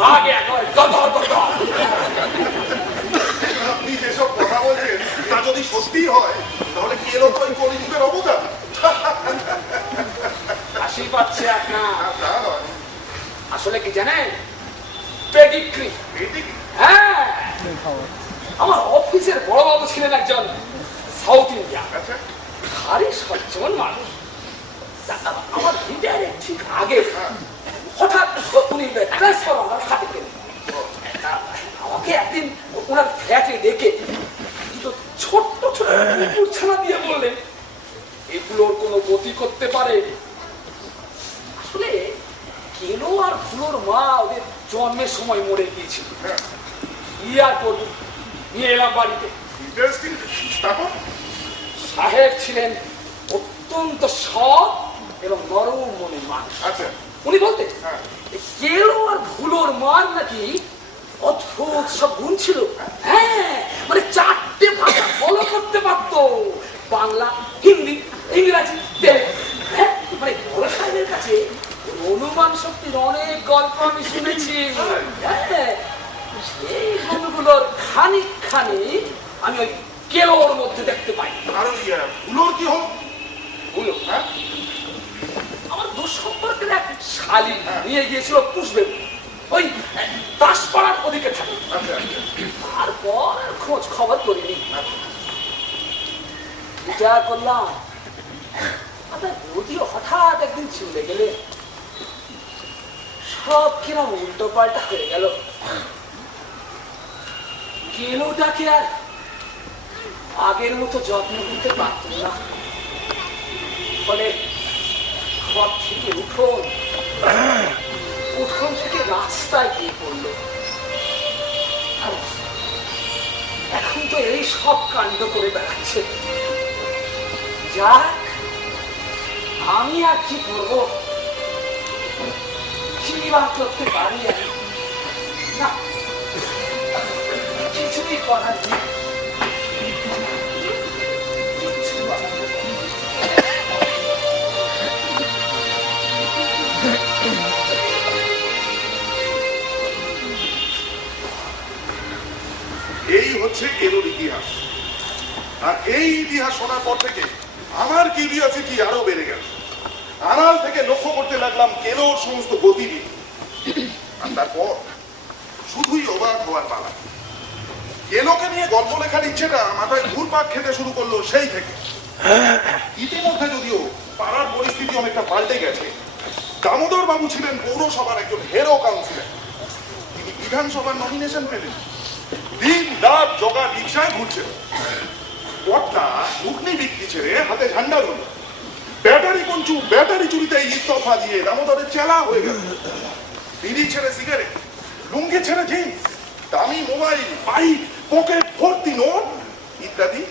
রাগে একেবারে গদর গদর। আপনি যেসব কথা বলছেন তা যদি সত্যি হয় তাহলে কেলো তো ওই কলিযুগের অবদান। হাসি পাচ্ছে আপনার। তা নয়, আসলে কি জানেন, পেডিগ্রি। হ্যাঁ, আমার অফিসের বড়বাবু ছিলেন একজন সাউথ ইন্ডিয়ান, আচ্ছা ভারী সজ্জন মানুষ। আমার রিটায়ারের ঠিক আগে হঠাৎ উনি ট্রান্সফার আমার হাতে পেলেন। আমাকে একদিন ওনার ফ্ল্যাটে ডেকে দুটো ছোট্ট ছোট্ট কুকুর ছানা দিয়ে বললেন, এগুলোর কোনো গতি করতে পারে? আসলে কেলো আর ফুলোর মা ওদের জন্মের সময় মরে গিয়েছিল। কি আর করবো, নিয়ে এলাম বাড়িতে। ইন্টারেস্টিং। তারপর সাহেব ছিলেন অত্যন্ত সৎ এবং নরম মনের মানুষ। আচ্ছা উনি বলতেন হ্যাঁ। কেলো আর ভুলোর মার নাকি অদ্ভুত সব গুণ ছিল। হ্যাঁ, মানে 4টে ভাষা ফলো করতে পারতো, বাংলা, হিন্দি, ইংরাজি, তেলেগু। হ্যাঁ, মানে বড় সাহেবের কাছে অনুমান শক্তির অনেক গল্প আমি শুনেছি। হ্যাঁ, সেই গুণগুলোর খানিকখানি আমি ওই কেলোর মধ্যে দেখতে পাই। আর ওই ফুলোর কি হল? ভুলো, হ্যাঁ আমার দুঃসম্পর্কের এক শালী নিয়ে গিয়েছিল পুষবে, ওই দাসপাড়ার ওদিকে থাকে। আচ্ছা আচ্ছা তারপর আর খোঁজ খবর করিনি। বিচার করলাম আপনার বৌদিও হঠাৎ একদিন চলে গেলে, সব কিরম উল্টো পাল্টা হয়ে গেল। কেলোটাকে আর আগের মতো যত্ন করতে পারতাম না। ফলে ঘর থেকে উঠোন থেকে রাস্তায় গিয়ে পড়লো। এখন তো এই সব কাণ্ড করে বেড়াচ্ছে। যাক, আমি আর কি করবো, কি বা করতে পারি না, কিছুই করার নেই। এই হচ্ছে কেলোর ইতিহাস। আর এই ইতিহাস শোনার পর থেকে আমার কিউরিওসিটি আরো বেড়ে গেল। আড়াল থেকে লক্ষ্য করতে লাগলাম কেলোর সমস্ত গতিবিধি। আর তারপর শুধুই অবাক হওয়ার পালা। কেলোকে নিয়ে গল্প লেখার ইচ্ছেটা মাথায় ঘুরপাক খেতে শুরু করলো সেই থেকে। ইতিমধ্যে যদিও পাড়ার পরিস্থিতি অনেকটা পাল্টে গেছে। দামোদর বাবু ছিলেন পৌরসভার একজন হেরো কাউন্সিলর। তিনি বিধানসভার নমিনেশন পেলেন। দিন রাত জগা রিক্সায় ঘুরছে। পটটা ঘুগনি বিক্রি ছেড়ে হাতে ঝান্ডা ধরল। ব্যাটারি চুরিতে ইস্তফা দিয়ে দামোদরের চেলা হয়ে গেল। বিড়ি ছেড়ে সিগারেট, লুঙ্গি ছেড়ে জিন্স, দামি মোবাইল, বাইক, পকেট ভর্তি নোট ইত্যাদি